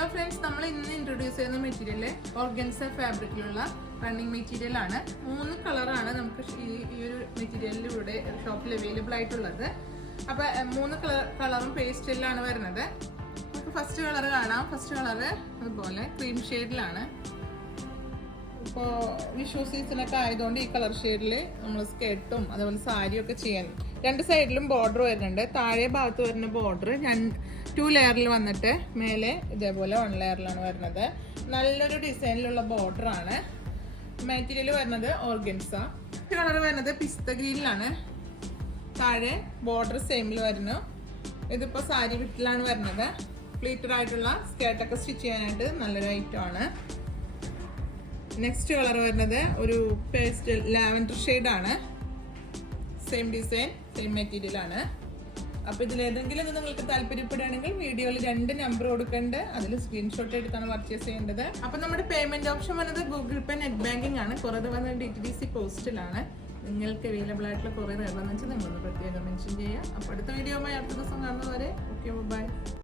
Hello friends, നമ്മൾ ഇന്ന് introduce ചെയ്യുന്ന മെറ്റീരിയൽ ഓർഗൻസ ഫാബ്രിക്കിലുള്ള റണ്ണിങ് മെറ്റീരിയൽ ആണ്. 3 കളറാണ് നമുക്ക് ഈ ഒരു മെറ്റീരിയലിലൂടെ ഷോപ്പിൽ അവൈലബിൾ ആയിട്ടുള്ളത്. അപ്പൊ 3 കളറും പേസ്റ്റലിലാണ് വരുന്നത്. നമുക്ക് ഫസ്റ്റ് കളർ കാണാം. ഫസ്റ്റ് കളർ അതുപോലെ ക്രീം ഷെയ്ഡിലാണ്. ഇപ്പോൾ വിഷു സീസണൊക്കെ ആയതുകൊണ്ട് ഈ കളർ ഷെയ്ഡിൽ നമ്മൾ സ്കേർട്ടും അതുപോലെ സാരിയും ഒക്കെ ചെയ്യാൻ 2 സൈഡിലും ബോർഡർ വരുന്നുണ്ട്. താഴെ ഭാഗത്ത് വരുന്ന ബോർഡർ 2 ലെയറിൽ വന്നിട്ട് മേലെ ഇതേപോലെ 1 ലെയറിലാണ് വരുന്നത്. നല്ലൊരു ഡിസൈനിലുള്ള ബോർഡർ ആണ്. മെറ്റീരിയൽ വരുന്നത് ഓർഗൻസ. കളർ വരുന്നത് പിസ്ത ഗ്രീനിലാണ്. താഴെ ബോർഡർ സെയിമിൽ വരുന്നു. ഇതിപ്പോൾ സാരി വിട്ടിലാണ് വരുന്നത്. പ്ലീറ്റഡ് ആയിട്ടുള്ള സ്കേർട്ടൊക്കെ സ്റ്റിച്ച് ചെയ്യാനായിട്ട് നല്ലൊരു ഐറ്റം ആണ്. നെക്സ്റ്റ് കളർ വരുന്നത് ഒരു പേസ്റ്റൽ ലാവൻഡർ ഷെയ്ഡാണ്. സെയിം ഡിസൈൻ, സെയിം മെറ്റീരിയൽ ആണ്. അപ്പോൾ ഇതിലേതെങ്കിലും ഇത് നിങ്ങൾക്ക് താല്പര്യപ്പെടുകയാണെങ്കിൽ വീഡിയോയിൽ 2 നമ്പർ കൊടുക്കുന്നുണ്ട്. അതിൽ സ്ക്രീൻഷോട്ട് എടുത്താണ് പർച്ചേസ് ചെയ്യേണ്ടത്. അപ്പോൾ നമ്മുടെ പേയ്മെന്റ് ഓപ്ഷൻ വന്നത് ഗൂഗിൾ പേ, നെറ്റ് ബാങ്കിങ് ആണ്. കുറേ വന്നത് DTDC പോസ്റ്റിലാണ്. നിങ്ങൾക്ക് അവൈലബിൾ ആയിട്ടുള്ള കുറേ ഏതാണെന്ന് വെച്ചാൽ നിങ്ങളൊന്ന് പ്രത്യേകം മെൻഷൻ ചെയ്യുക. അപ്പോൾ അടുത്ത വീഡിയോയുമായി അടുത്ത ദിവസം കാണുന്നവരെ ഓക്കെ, ബൈ.